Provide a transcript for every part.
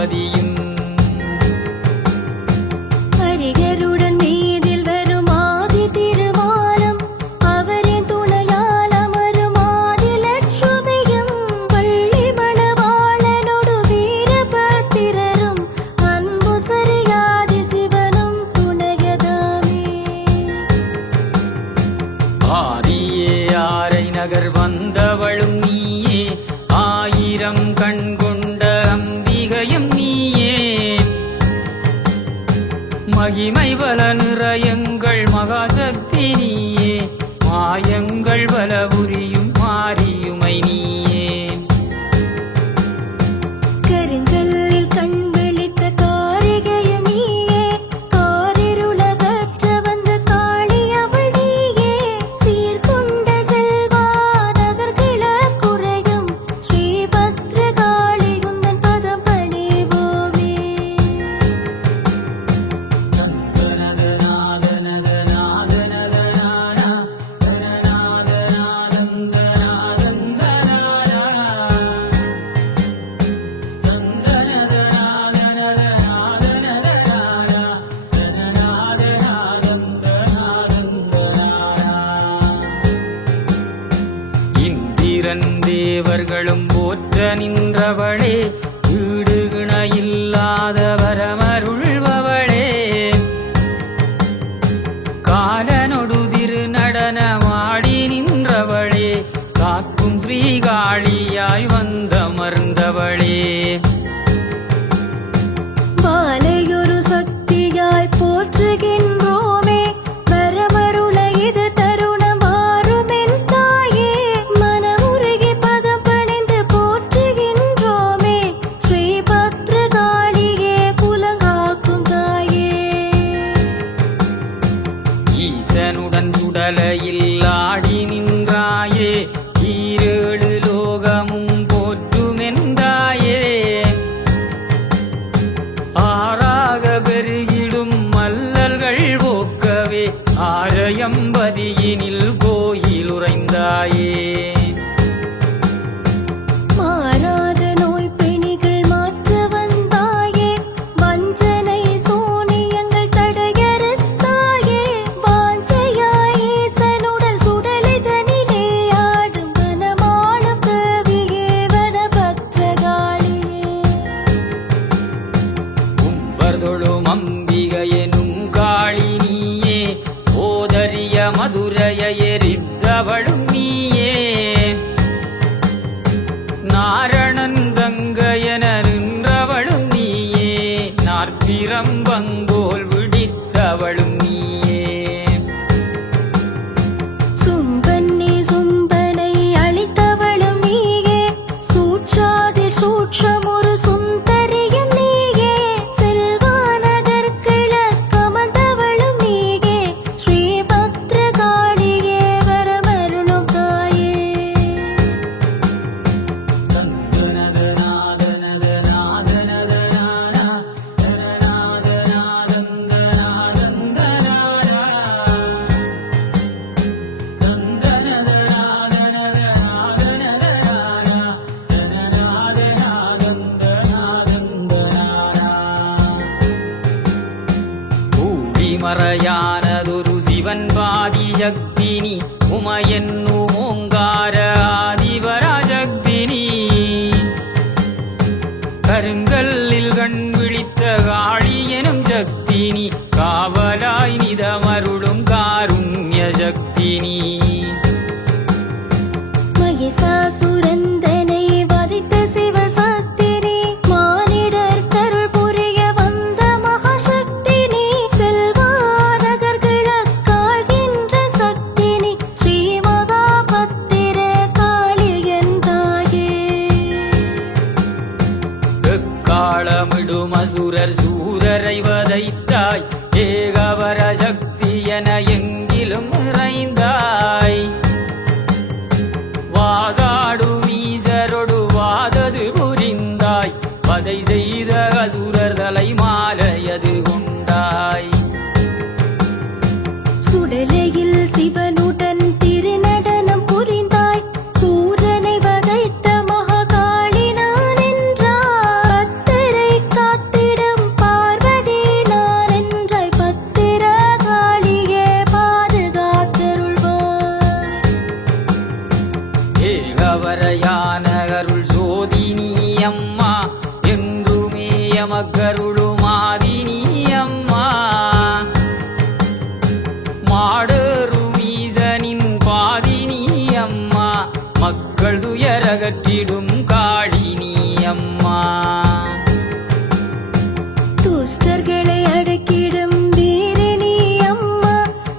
பார்வதியும் நகர் வந்தவளும் நீயே, ஆயிரம் கண் கொண்ட அம்பிகையும் நீயே. மகிமை பல நிறையங்கள் மகாசக்தி நீயே, மாயங்கள் பல புரியும் மாரியுமை நீயே. கருங்கல்லில் கண் விழித்த காரிகையும் நீயே, காரிருலகற்ற வந்த காளி அவள் நீயே. சீர்கொண்ட செல்வாதகர் கிளக்குறையும் ஸ்ரீபத்ர காளி உந்தன் பதம் பணிவோமே. இந்திரன் தேவர்களும் போற்ற நின்றவளே, ஈடுகிண இல்லாத வரமருள்பவளே. காலனொடு திரு நடனமாடி நின்றவளே, காக்கும் ஸ்ரீகாளியாய் வந்தமர்ந்தவளே. மாலையொரு சக்தியாய் போற்றுகின்றோமே, வரமருள இது தருணம் மாறுமென் தாயே. மனமுருகி பதம் பணிந்து போற்றுகின்றோமே, ஸ்ரீபத்ர காளியே குலங்காக்கும் தாயே. ஈசனுடன் சுடலையில் ஆடி நின்றாயே, ஈரேழு லோகமும் போற்றுமென்றாயே. ஆறாக பெருகிடும் மல்லல்கள் போக்கவே, ஆரையம்பதியினில் கோயில் உறைந்தாயே. மாறாத நோய் பிணிகள் மாற்ற வந்தாயே, வஞ்சனை சூனியங்கள் தடையறுத்தாயே. வாஞ்சையாய் ஈசனுடன் சுடலிதனிலே ஆடும் வனமாளும் தேவியே, வனபத்ரகாளியே. கும்பர்தொழும் அம்பிகையெனும் காளி நீயே, ஓதரிய மதுரைய எரித்தவளும் நீயே. நாரணன் தங்கையன நின்றவளும் நீயே, நாற்பிரம்பங்கோல் விடித்தவளும் நீயே. சும்பன்னி சும்பனை அழித்தவளும் நீயே, சூற்றாதில் சூற்றமொரு சுந்தரியும் நீயே. செல்வாநகர் கிழக்கமர்ந்தவளும் நீயே, ஸ்ரீபத்ர காளியே வரமருளும் தாயே. மறையானதொரு சிவன் பாதி சக்தினி, உமையென்னும் ஓங்கார ஆதிபராசக்தினி. கருங்கல்லில் கண் விழித்த காளி எனும் சக்தினி, காவலாய் நிதமருளும் காருண்ய சக்தினி. மகிஷாசுரந்தனை வதித்த சிவசக்தினி, மானிடர் கருள் புரிய வந்த மகாசக்தினி. செல்வாநகர் கிழக்காள்கின்ற சக்தினி, ஸ்ரீ மகாபத்திர காளியன் தாயே. எக்காலமிடும் அசுரர் சூரரை வதைத்தாய், ஏகவர சக்தி என எங்கிலும் நிறைந்தாய். வாதாடும் ஈசரொடு வாதது புரிந்தாய், வதை செய்த அசுரர் தலை மாலையது கொண்டாய். சுடலையில் சிவனுடன் திருநடனம் புரிந்தாய், சூரனை வதைத்த மகாகாளி நான் என்றாய். பக்தரை வாக்கருளுமாதினி அம்மா மாடருமீசனின் பாதினி அம்மா மக்கள் துயரகற்றிடும் காளினி அம்மா துஷ்டர்களை அடக்கிடும் வீரினி அம்மா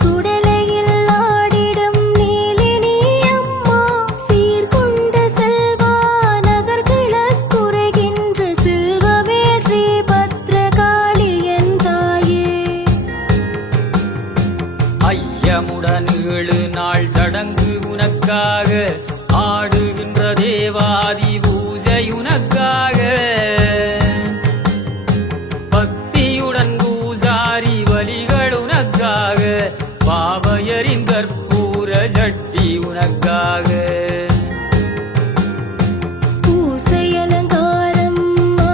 சுடலையில் ஆடிடும் நீலினி அம்மா சீர்கொண்ட செல்வா நகர்களக் குறைகின்ற செல்வமே ஸ்ரீ பத்ரகாளியன் தாயே ஐயமுடன் 7 நாள் சடங்கு உனக்காக ஆடுகின்ற தேவாதி பூஜை உனக்காக பக்தியுடன் பூசாரி வலிகள் உனக்காக பாவையரின் கற்பூர சட்டி உனக்காக பூசை அலங்காரம்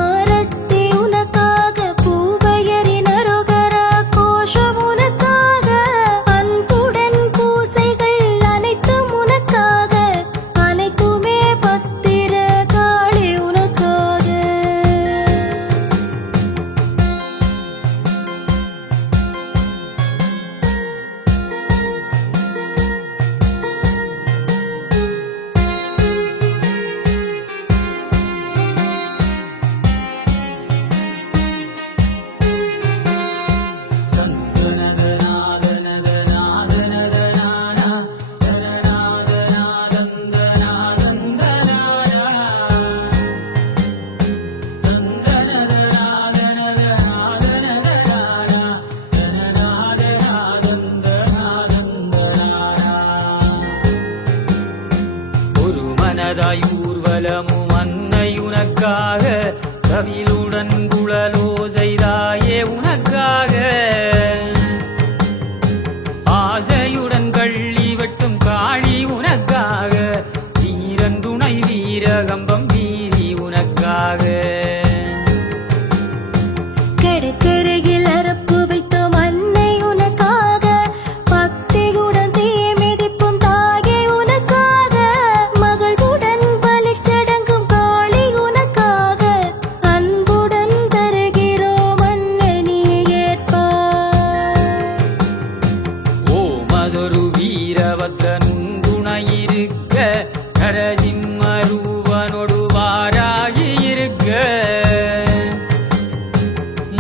ஆரத்தி உனக்காக பூவையரின் அரோகரா கோஷம் உனக்காக அன்புடன் பூசைகள் அனைத்தும் உனக்காக அனைத்துமே பத்திரகாளி உனக்காக ஒரு மனதாய் ஊர்வலமும் அன்னை உனக்காக கவிலுடன் குழலோசைதாயே உனக்காக ஆசையுடன் கள்ளி வெட்டும் காளி உனக்காக வீரன் துணை வீரகம்பம் வீரி உனக்காக கடற்கரையில் அரப்பு வைத்தோம் அன்னை உனக்காக பக்தியுடன் தீ மிதிப்பும் தாயே உனக்காக மகளுடன் பலிச்சடங்கும் காளி உனக்காக அன்புடன் தருகிறோம் அன்னை நீ ஏற்பாய் ஓமதொரு வீரபத்ரன் துணையிருக்க நரசிம்மரூபனொடு வாராகி இருக்க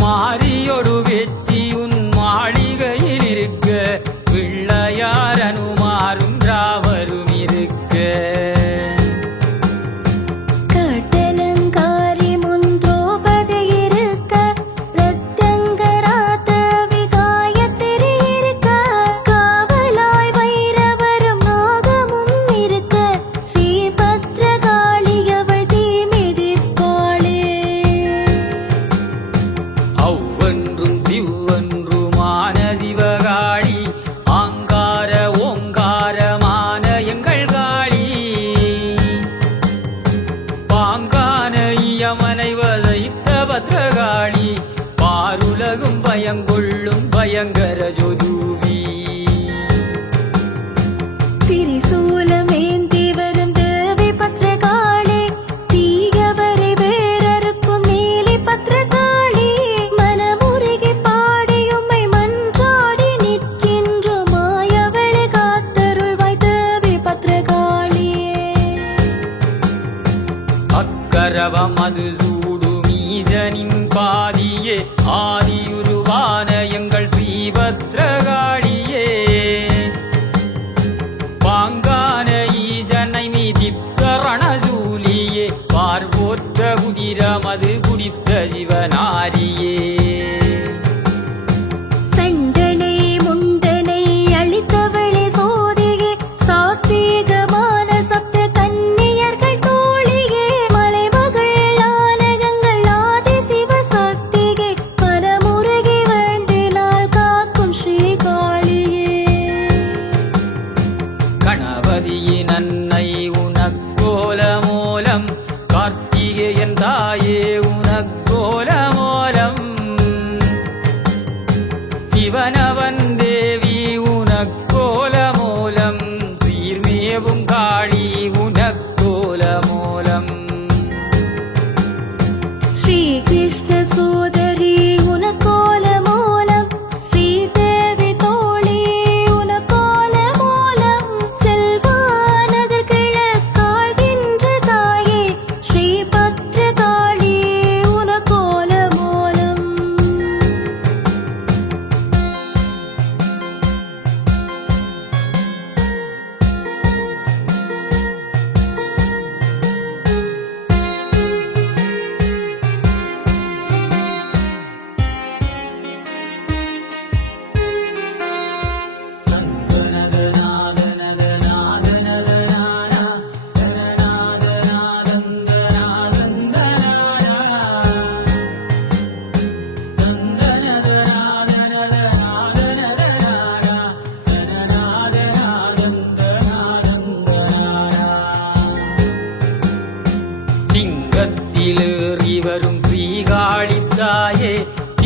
மாரியோடு வெச்சி உன் மாளிகையில் இருக்க பிள்ளையார் அனுமாரும் ராவரும் இருக்க கட்டலங்காரி முன் திரௌபதி இருக்க பிரத்யங்கராத விகாயத்திரி இருக்க காவலாய் வைரவரும் நாகமும் இருக்க ஸ்ரீ பத்ரகாளி அவள் தீ மிதிப்பாளே அவ்வென்றும் சிவ்வென்றுமான சிவகாளி ஆங்கார ஓங்காரமான எங்கள் காளி பாங்கான யமனை வதைத்த பத்ரகாளி பாருலகும் பயங்கொள்ளும் பயங்கர ஜோதூவி திரிசூலம் ஏந்தி வரும் தேவி பத்ரகாளி தீயவரை வேறறுக்கும் நீலி பத்ரகாளி மனமுருகி பாடி உம்மை மன்றாடி நிற்கின்ற மாயவளை காத்தருள்வாய் தேவி பத்ரகாளியே அக்கரவம் அது சூடும் ஈசனின் பாதியே ஆதியுருவான எங்கள் ஸ்ரீபத்ரகாளியே பாங்கான ஈசனை மீதித்த ரணசூலியே பார்வோற்ற குதிரமது குடித்த சிவனாரியே சண்டனை முண்டனை அழித்தவளே சோதியே சாத்வீகமான சப்த கன்னியர்கள் தோழியே மலைமகள் ஆலகங்கள் ஆதி சிவசக்தியே மனமுருகி வேண்டினால் காக்கும் ஸ்ரீகாளியே கணபதியின் அன்னை உனக்கோல மூலம் கார்த்திகேயன் தாயே உனக்கோல மூலம்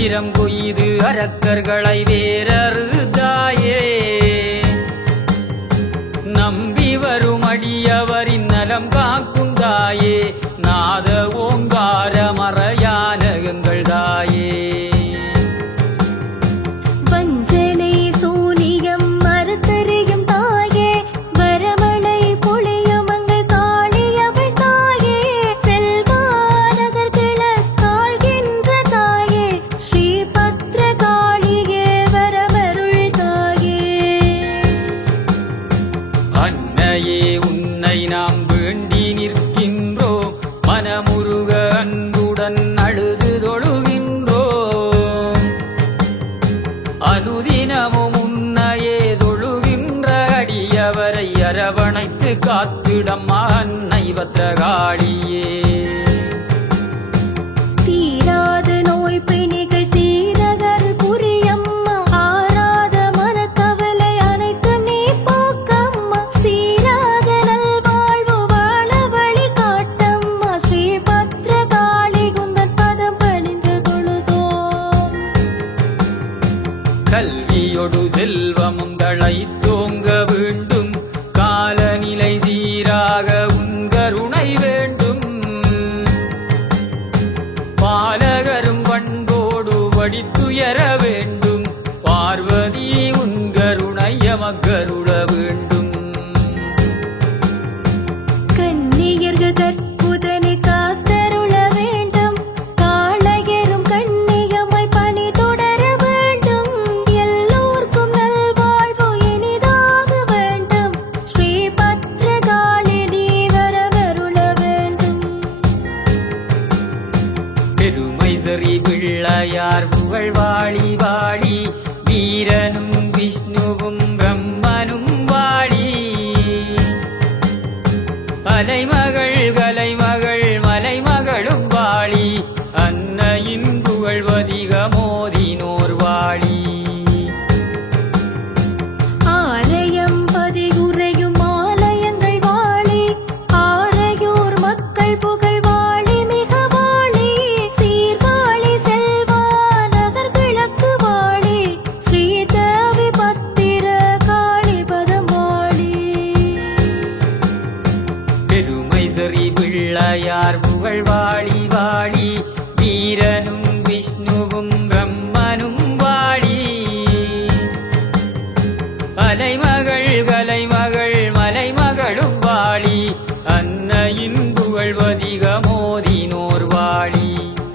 வீரம் கொய்து அரக்கர்களை வேறறுதாயே நம்பி வரும் அடியவரின் நலம் காக்கும் தாயே நாத ஓங்கார மறையான எங்கள் தாயே வஞ்சனை சூனியம் மறுத்தறியும் தாயே வரமளை பொழியும் எங்கள் காளி அவள் தாயே செல்வானகர் கிழக்காள்கின்ற தாயே ஸ்ரீ பத்ர காளியே வரமருள் தாயே அன்னையே உன்னை நாம் வேண்டி நிற்கின்றோம் மனமுருக அன்புடன் அழுது தொழுகின்றோம் அனுதினமும் உன்னையே தொழுகின்ற அடியவரை அரவணைத்து காத்திடம்மா அன்னை பத்ரகாளியே தீராத நோய் பிணிகள் தீரகர் புரியம்மா ஆராத மனக்கவலை அனைத்தும் நீ போக்கம்மா சீராக நல்வாழ்வு வாழ வழி காட்டம்மா ஸ்ரீ பத்ரகாளி குந்தன் பதம் பணிந்து தொழுதோம் கல்வியொடு செல்வமும் தழைத்தோங்க வேண்டும் காலநிலை சீராக உன் கருணை வேண்டும் பாலகரும் பண்போடு வடித்துயர வேண்டும் பார்வதி உன் கருணை எமக்கருள வேண்டும் கன்னியர்கள் கற்புதனை காத்தருள வேண்டும் காளையரும் கண்ணியமாய் பணி தொடர வேண்டும் எல்லோர்க்கும் நல்வாழ்வு இனிதாக வேண்டும் ஸ்ரீ பத்ரகாளி நீ வரமருள வேண்டும் பெருமை சரி பிள்ளையார் புகழ் வாழி வாழி வீரனும் விஷ்ணுவும் பிரம்மனும் வாழி அலைமகள் கலைமகள் மலைமகளும் வாழி அன்னையின் புகழ்வதிக மோதினோர் வாழி ஆலயம் பதிகுறையும் ஆலயங்கள் வாழி ஆரையோர் மக்கள் புகழ் வாழி மிக வாழி சீர்வாழி செல்வா நகர் கிழக்கு வாழி ஸ்ரீதேவி பத்திர காளி பதம் வாழி பெருமை சரி பிள்ளையார் புகழ் வாழி வாழி வீரனும் விஷ்ணுவும் பிரம்மனும் வாழி அலைமகள் கலைமகள் மலைமகளும் வாழி அன்னையின் புகழ்வதிக மோதினோர் வாழி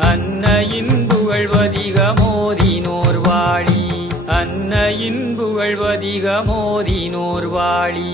அன்னையின் புகழ்வதிக மோதினோர் வாழி அன்னையின் புகழ்வதிக மோதினோர் வாழி